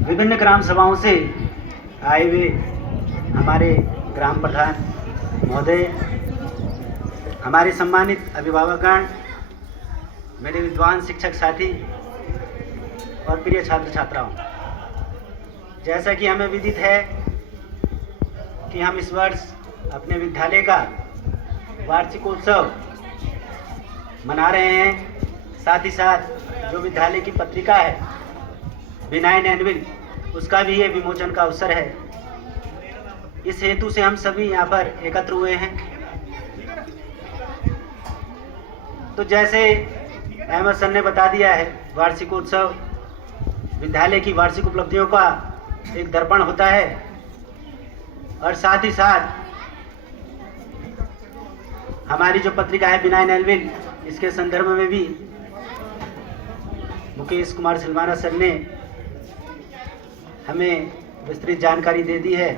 विभिन्न ग्राम सभाओं से आए हुए हमारे ग्राम प्रधान महोदय, हमारे सम्मानित अभिभावकगण, मेरे विद्वान शिक्षक साथी और प्रिय छात्र छात्राओं, जैसा कि हमें विदित है कि हम इस वर्ष अपने विद्यालय का वार्षिकोत्सव मना रहे हैं। साथ ही साथ जो विद्यालय की पत्रिका है विनायन एनविल, उसका भी ये विमोचन का अवसर है। इस हेतु से हम सभी यहाँ पर एकत्र हुए हैं। तो जैसे अहमद सर ने बता दिया है, वार्षिकोत्सव विद्यालय की वार्षिक उपलब्धियों का एक दर्पण होता है और साथ ही साथ हमारी जो पत्रिका है विनायन एनविल, इसके संदर्भ में भी मुकेश कुमार सिलवाना सर ने हमें विस्तृत जानकारी दे दी है।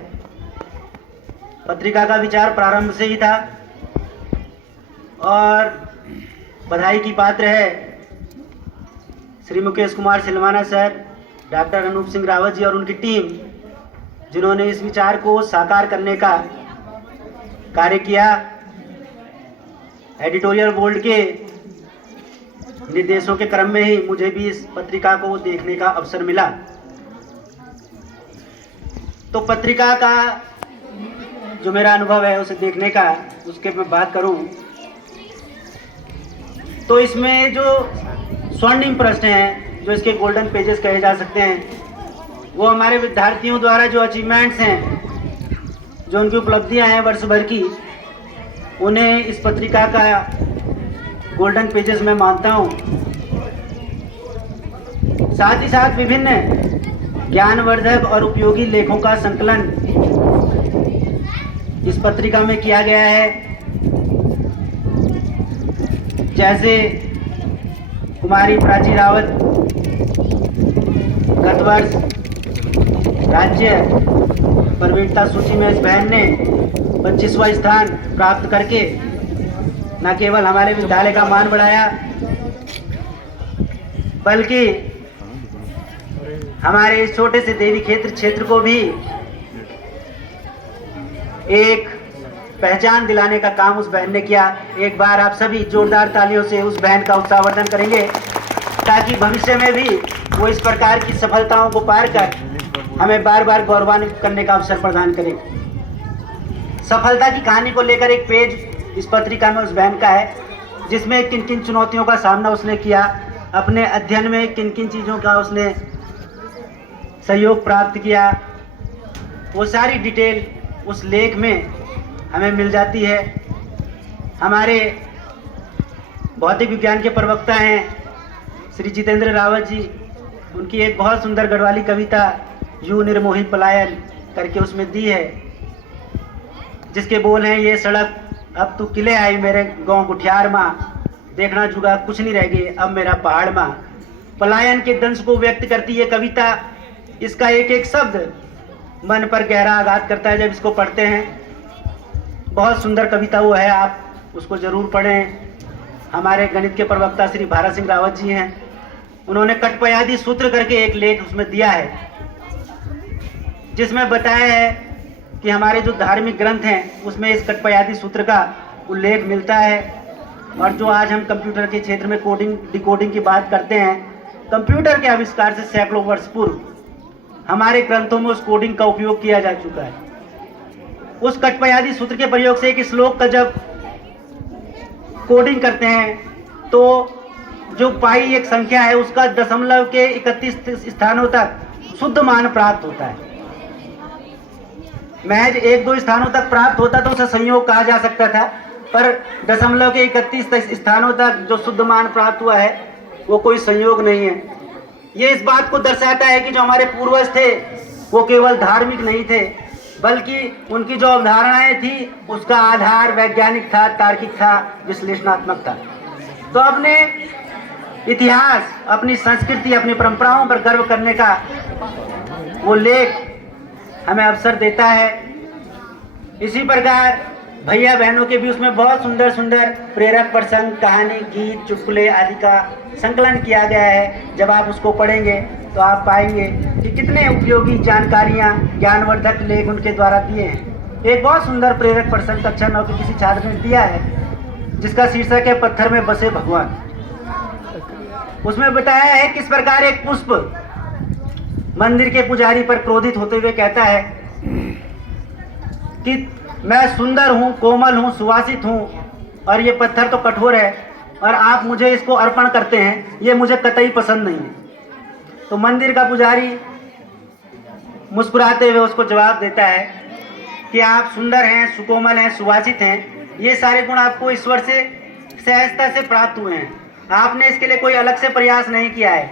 पत्रिका का विचार प्रारंभ से ही था और बधाई की पात्र है श्री मुकेश कुमार सिलवाना सर, डॉक्टर अनूप सिंह रावत जी और उनकी टीम, जिन्होंने इस विचार को साकार करने का कार्य किया। एडिटोरियल बोर्ड के निर्देशों के क्रम में ही मुझे भी इस पत्रिका को देखने का अवसर मिला। तो पत्रिका का जो मेरा अनुभव है उसे देखने का, उसके मैं बात करूं तो इसमें जो स्वर्णिम प्रश्न हैं, जो इसके गोल्डन पेजेस कहे जा सकते हैं, वो हमारे विद्यार्थियों द्वारा जो अचीवमेंट्स हैं, जो उनकी उपलब्धियां हैं वर्ष भर की, उन्हें इस पत्रिका का गोल्डन पेजेस मैं मानता हूँ। साथ ही साथ विभिन्न ज्ञानवर्धक और उपयोगी लेखों का संकलन इस पत्रिका में किया गया है। जैसे कुमारी प्राची रावत गत वर्ष राज्य प्रवीणता सूची में इस बहन ने 25वां स्थान प्राप्त करके न केवल हमारे विद्यालय का मान बढ़ाया, बल्कि हमारे इस छोटे से देवी क्षेत्र को भी एक पहचान दिलाने का काम उस बहन ने किया। एक बार आप सभी जोरदार तालियों से उस बहन का उत्साहवर्धन करेंगे, ताकि भविष्य में भी वो इस प्रकार की सफलताओं को पार कर हमें बार बार गौरवान्वित करने का अवसर प्रदान करें। सफलता की कहानी को लेकर एक पेज इस पत्रिका में उस बहन का है, जिसमें किन किन चुनौतियों का सामना उसने किया, अपने अध्ययन में किन किन चीज़ों का उसने सहयोग प्राप्त किया, वो सारी डिटेल उस लेख में हमें मिल जाती है। हमारे भौतिक विज्ञान के प्रवक्ता हैं श्री जितेंद्र रावत जी, उनकी एक बहुत सुंदर गढ़वाली कविता यू निर्मोही पलायन करके उसमें दी है, जिसके बोल हैं, ये सड़क अब तू किले आई मेरे गांव गुठियार माँ, देखना जुगा कुछ नहीं रह गए अब मेरा पहाड़ माँ। पलायन के दंश को व्यक्त करती है कविता। इसका एक एक शब्द मन पर गहरा आघात करता है जब इसको पढ़ते हैं। बहुत सुंदर कविता वो है, आप उसको जरूर पढ़ें। हमारे गणित के प्रवक्ता श्री भारत सिंह रावत जी हैं, उन्होंने कटपयादी सूत्र करके एक लेख उसमें दिया है, जिसमें बताया है कि हमारे जो धार्मिक ग्रंथ हैं उसमें इस कटपयादी सूत्र का उल्लेख मिलता है। और जो आज हम कंप्यूटर के क्षेत्र में कोडिंग डिकोडिंग की बात करते हैं, कंप्यूटर के आविष्कार से सैकड़ों वर्ष पूर्व हमारे ग्रंथों में उस कोडिंग का उपयोग किया जा चुका है। उस कटपयादी सूत्र के प्रयोग से एक श्लोक का जब कोडिंग करते हैं तो जो पाई एक संख्या है, उसका दशमलव के 31 स्थानों तक शुद्ध मान प्राप्त होता है। महज 1-2 स्थानों तक प्राप्त होता तो उसे संयोग कहा जा सकता था, पर दशमलव के 31 स्थानों तक जो शुद्ध मान प्राप्त हुआ है वो कोई संयोग नहीं है। ये इस बात को दर्शाता है कि जो हमारे पूर्वज थे वो केवल धार्मिक नहीं थे, बल्कि उनकी जो अवधारणाएं थी उसका आधार वैज्ञानिक था, तार्किक था, विश्लेषणात्मक था। तो अपने इतिहास, अपनी संस्कृति, अपनी परंपराओं पर गर्व करने का वो लेख हमें अवसर देता है। इसी प्रकार भैया बहनों के भी उसमें बहुत सुंदर सुंदर प्रेरक प्रसंग, कहानी, गीत, चुटकुले आदि का संकलन किया गया है। जब आप उसको पढ़ेंगे तो आप पाएंगे कि कितने उपयोगी जानकारियाँ, ज्ञानवर्धक लेख उनके द्वारा दिए हैं। एक बहुत सुंदर प्रेरक प्रसंग कक्षा 9 के किसी छात्र ने दिया है, जिसका शीर्षक है पत्थर में बसे भगवान। उसमें बताया है किस प्रकार एक पुष्प मंदिर के पुजारी पर क्रोधित होते हुए कहता है कि मैं सुंदर हूँ, कोमल हूँ, सुवासित हूँ, और ये पत्थर तो कठोर है और आप मुझे इसको अर्पण करते हैं, ये मुझे कतई पसंद नहीं है। तो मंदिर का पुजारी मुस्कुराते हुए उसको जवाब देता है कि आप सुंदर हैं, सुकोमल हैं, सुवासित हैं, ये सारे गुण आपको ईश्वर से सहजता से प्राप्त हुए हैं, आपने इसके लिए कोई अलग से प्रयास नहीं किया है।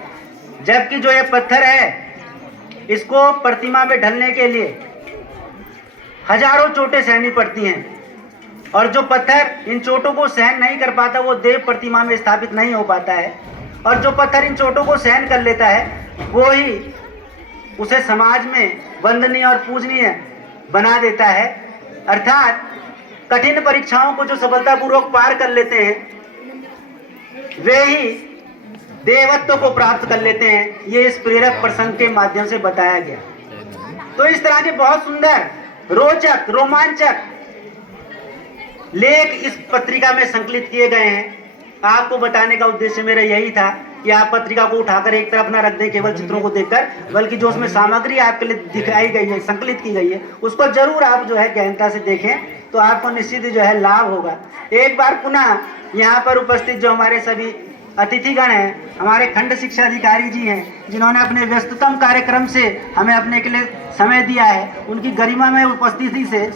जबकि जो ये पत्थर है, इसको प्रतिमा में ढलने के लिए हजारों चोटें सहनी पड़ती हैं, और जो पत्थर इन चोटों को सहन नहीं कर पाता वो देव प्रतिमा में स्थापित नहीं हो पाता है, और जो पत्थर इन चोटों को सहन कर लेता है वो ही उसे समाज में वंदनीय और पूजनीय बना देता है। अर्थात कठिन परीक्षाओं को जो सफलतापूर्वक पार कर लेते हैं वे ही देवत्व को प्राप्त कर लेते हैं। ये इस प्रेरक प्रसंग के माध्यम से बताया गया। तो इस तरह के बहुत सुंदर, रोचक, रोमांचक लेख इस पत्रिका में संकलित किए गए हैं। आपको बताने का उद्देश्य मेरा यही था कि आप पत्रिका को उठाकर एक तरफ ना रख दें केवल चित्रों को देखकर, बल्कि जो उसमें सामग्री आपके लिए दिखाई गई है, संकलित की गई है, उसको जरूर आप जो है गहनता से देखें, तो आपको निश्चित जो है लाभ होगा। एक बार पुनः यहाँ पर उपस्थित जो हमारे सभी अतिथिगण हैं, हमारे खंड शिक्षा अधिकारी जी हैं, जिन्होंने अपने व्यस्ततम कार्यक्रम से हमें अपने के लिए समय दिया है, उनकी गरिमा में उपस्थिति से